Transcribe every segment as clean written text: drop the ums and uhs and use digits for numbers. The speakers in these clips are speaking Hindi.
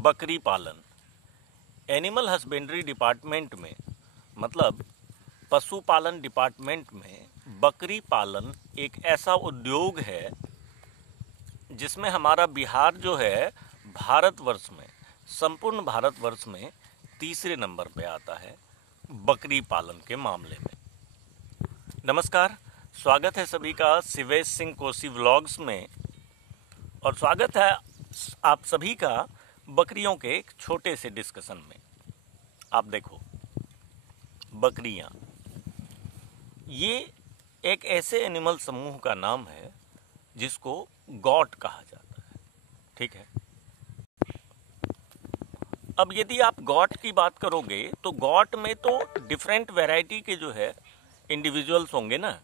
बकरी पालन। एनिमल हस्बेंड्री डिपार्टमेंट में, मतलब पशुपालन डिपार्टमेंट में, बकरी पालन एक ऐसा उद्योग है जिसमें हमारा बिहार जो है भारतवर्ष में, संपूर्ण भारतवर्ष में तीसरे नंबर पे आता है बकरी पालन के मामले में। नमस्कार, स्वागत है सभी का शिवेश सिंह कोसी व्लॉग्स में, और स्वागत है आप सभी का बकरियों के एक छोटे से डिस्कशन में। आप देखो, बकरियां ये एक ऐसे एनिमल समूह का नाम है जिसको गॉट कहा जाता है। ठीक है, अब यदि आप गॉट की बात करोगे तो गॉट में तो डिफरेंट वैरायटी के जो है इंडिविजुअल्स होंगे ना,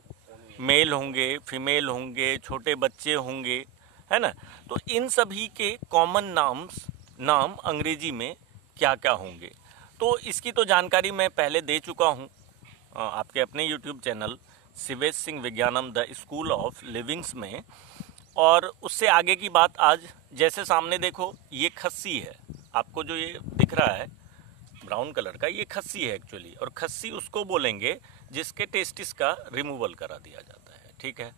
मेल होंगे, फीमेल होंगे, छोटे बच्चे होंगे, है ना। तो इन सभी के कॉमन नाम अंग्रेजी में क्या क्या होंगे, तो इसकी तो जानकारी मैं पहले दे चुका हूँ आपके अपने YouTube channel Shivesh Singh vijnanam the school of livings में। और उससे आगे की बात आज, जैसे सामने देखो, ये खस्सी है, आपको जो ये दिख रहा है ब्राउन कलर का, ये खस्सी है एक्चुअली। और खस्सी उसको बोलेंगे जिसके टेस्टिस का रिमूवल करा दिया जाता है। ठीक है,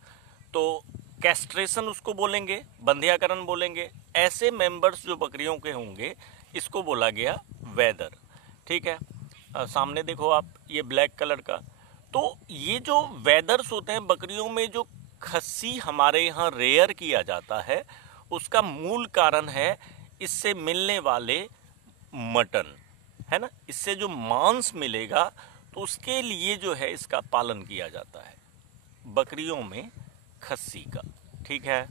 तो कैस्ट्रेशन उसको बोलेंगे, बंध्याकरण बोलेंगे। ऐसे मेंबर्स जो बकरियों के होंगे इसको बोला गया वेदर। ठीक है, सामने देखो आप, ये ब्लैक कलर का। तो ये जो वेदर्स होते हैं बकरियों में, जो खस्सी हमारे यहाँ रेयर किया जाता है, उसका मूल कारण है इससे मिलने वाले मटन, है ना। इससे जो मांस मिलेगा तो उसके लिए जो है इसका पालन किया जाता है बकरियों में खस्सी का। ठीक है,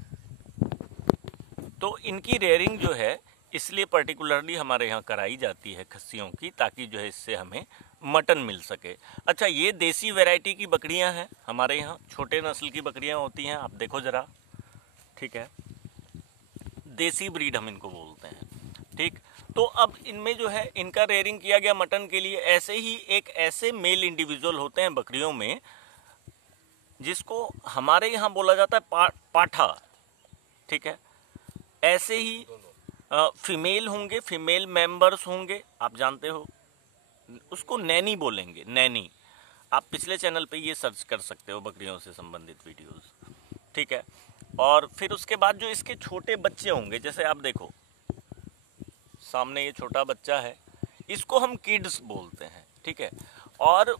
तो इनकी रेयरिंग जो है इसलिए पर्टिकुलरली हमारे यहाँ कराई जाती है खस्सियों की, ताकि जो है इससे हमें मटन मिल सके। अच्छा, ये देसी वैरायटी की बकरियां हैं हमारे यहाँ, छोटे नस्ल की बकरियां होती हैं, आप देखो ज़रा। ठीक है, देसी ब्रीड हम इनको बोलते हैं। ठीक, तो अब इनमें जो है इनका रेयरिंग किया गया मटन के लिए। ऐसे ही एक ऐसे मेल इंडिविजुअल होते हैं बकरियों में जिसको हमारे यहाँ बोला जाता है पाठा। ठीक है, ऐसे ही फीमेल होंगे, फीमेल मेंबर्स होंगे, आप जानते हो उसको नैनी बोलेंगे, नैनी। आप पिछले चैनल पे ये सर्च कर सकते हो बकरियों से संबंधित वीडियोस। ठीक है, और फिर उसके बाद जो इसके छोटे बच्चे होंगे, जैसे आप देखो सामने ये छोटा बच्चा है, इसको हम किड्स बोलते हैं। ठीक है, और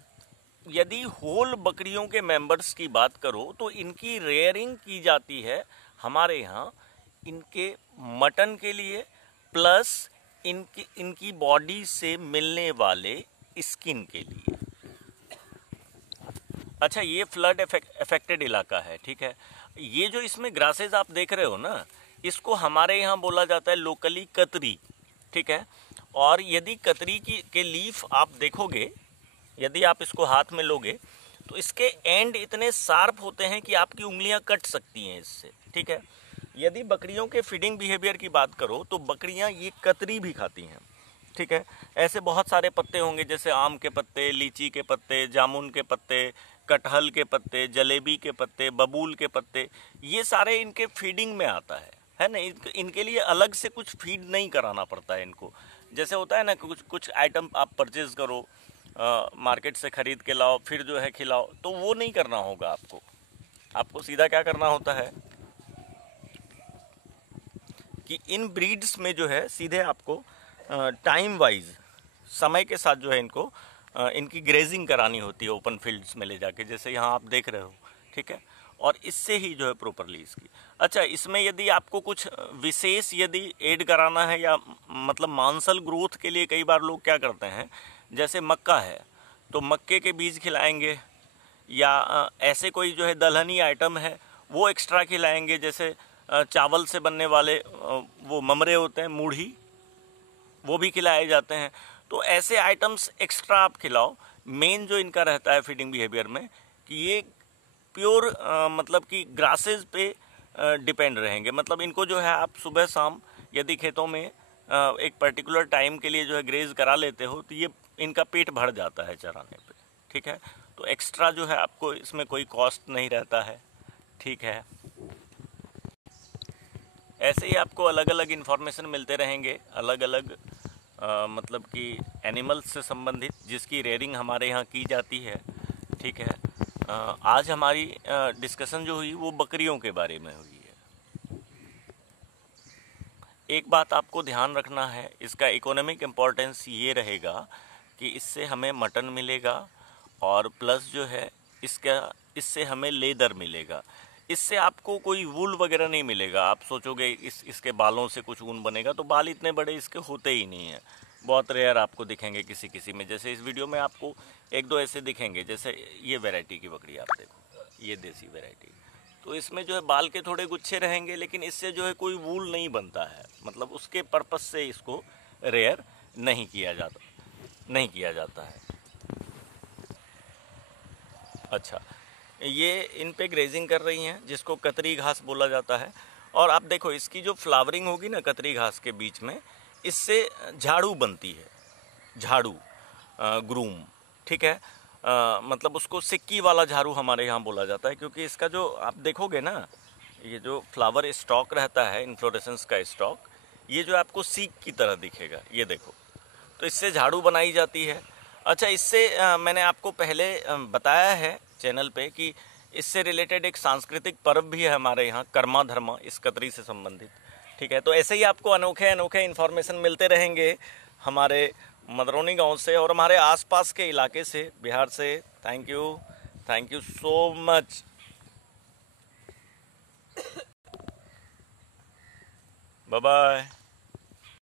यदि होल बकरियों के मेंबर्स की बात करो तो इनकी रेयरिंग की जाती है हमारे यहाँ इनके मटन के लिए, प्लस इनकी बॉडी से मिलने वाले स्किन के लिए। अच्छा, ये फ्लड अफेक्टेड इलाका है। ठीक है, ये जो इसमें ग्रासेस आप देख रहे हो ना, इसको हमारे यहाँ बोला जाता है लोकली कतरी। ठीक है, और यदि कतरी के लीफ आप देखोगे, यदि आप इसको हाथ में लोगे तो इसके एंड इतने शार्प होते हैं कि आपकी उंगलियां कट सकती हैं इससे। ठीक है, यदि बकरियों के फीडिंग बिहेवियर की बात करो तो बकरियां ये कतरी भी खाती हैं। ठीक है, ऐसे बहुत सारे पत्ते होंगे, जैसे आम के पत्ते, लीची के पत्ते, जामुन के पत्ते, कटहल के पत्ते, जलेबी के पत्ते, बबूल के पत्ते, ये सारे इनके फीडिंग में आता है ना। इनके लिए अलग से कुछ फीड नहीं कराना पड़ता है इनको। जैसे होता है ना, कुछ आइटम आप परचेज करो, मार्केट से ख़रीद के लाओ, फिर जो है खिलाओ, तो वो नहीं करना होगा आपको सीधा क्या करना होता है कि इन ब्रीड्स में जो है सीधे आपको टाइम वाइज, समय के साथ जो है इनको इनकी ग्रेजिंग करानी होती है ओपन फील्ड्स में ले जाके, जैसे यहाँ आप देख रहे हो। ठीक है, और इससे ही जो है प्रॉपरली इसकी। अच्छा, इसमें यदि आपको कुछ विशेष यदि ऐड कराना है, या मतलब मांसल ग्रोथ के लिए कई बार लोग क्या करते हैं, जैसे मक्का है तो मक्के के बीज खिलाएंगे, या ऐसे कोई जो है दलहनी आइटम है वो एक्स्ट्रा खिलाएंगे। जैसे चावल से बनने वाले वो ममरे होते हैं, मूढ़ी, वो भी खिलाए जाते हैं। तो ऐसे आइटम्स एक्स्ट्रा आप खिलाओ। मेन जो इनका रहता है फीडिंग बिहेवियर में कि ये प्योर मतलब कि ग्रासेस पे डिपेंड रहेंगे। मतलब इनको जो है आप सुबह शाम यदि खेतों में एक पर्टिकुलर टाइम के लिए जो है ग्रेज करा लेते हो तो ये इनका पेट भर जाता है चराने पे। ठीक है, तो एक्स्ट्रा जो है आपको इसमें कोई कॉस्ट नहीं रहता है। ठीक है, ऐसे ही आपको अलग अलग इन्फॉर्मेशन मिलते रहेंगे, अलग अलग मतलब कि एनिमल्स से संबंधित जिसकी रेयरिंग हमारे यहाँ की जाती है। ठीक है, आज हमारी डिस्कशन जो हुई वो बकरियों के बारे में हुई है। एक बात आपको ध्यान रखना है, इसका इकोनॉमिक इम्पोर्टेंस ये रहेगा कि इससे हमें मटन मिलेगा और प्लस जो है इससे हमें लेदर मिलेगा। इससे आपको कोई वूल वगैरह नहीं मिलेगा। आप सोचोगे इसके बालों से कुछ ऊन बनेगा, तो बाल इतने बड़े इसके होते ही नहीं हैं, बहुत रेयर आपको दिखेंगे किसी किसी में। जैसे इस वीडियो में आपको एक दो ऐसे दिखेंगे, जैसे ये वैरायटी की बकरी आप देखो, ये देसी वैरायटी, तो इसमें जो है बाल के थोड़े गुच्छे रहेंगे, लेकिन इससे जो है कोई वूल नहीं बनता है, मतलब उसके पर्पस से इसको रेयर नहीं किया जाता है। अच्छा, ये इन पे ग्रेजिंग कर रही हैं, जिसको कतरी घास बोला जाता है। और आप देखो इसकी जो फ्लावरिंग होगी ना कतरी घास के बीच में, इससे झाड़ू बनती है, झाड़ू, ग्रूम। ठीक है, मतलब उसको सिक्की वाला झाड़ू हमारे यहाँ बोला जाता है, क्योंकि इसका जो आप देखोगे ना, ये जो फ्लावर स्टॉक रहता है, इन्फ्लोरेसेंस का स्टॉक, ये जो आपको सीक की तरह दिखेगा, ये देखो, तो इससे झाड़ू बनाई जाती है। अच्छा, इससे मैंने आपको पहले बताया है चैनल पे कि इससे रिलेटेड एक सांस्कृतिक पर्व भी है हमारे यहाँ, कर्मा धर्मा, इस कतरी से संबंधित। ठीक है, तो ऐसे ही आपको अनोखे अनोखे इन्फॉर्मेशन मिलते रहेंगे हमारे मदरौनी गांव से और हमारे आसपास के इलाके से, बिहार से। Thank you so much. Bye bye.